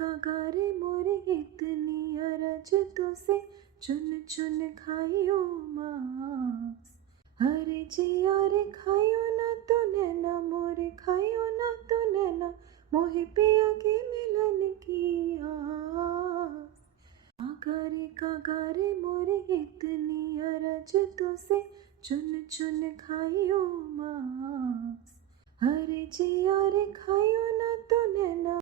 कागारे मोरे इतनी अरज तो से चुन चुन खाइयो मांस। अरे जिया रे खाइयो ना तो नैना मोरे खाइयो ना तो नैना मोहे पिया के मिलन की आस। कागारे मोरे इतनी अरज तो से चुन चुन खाइयो मांस। अरे जिया रे खाइयो ना तो नैना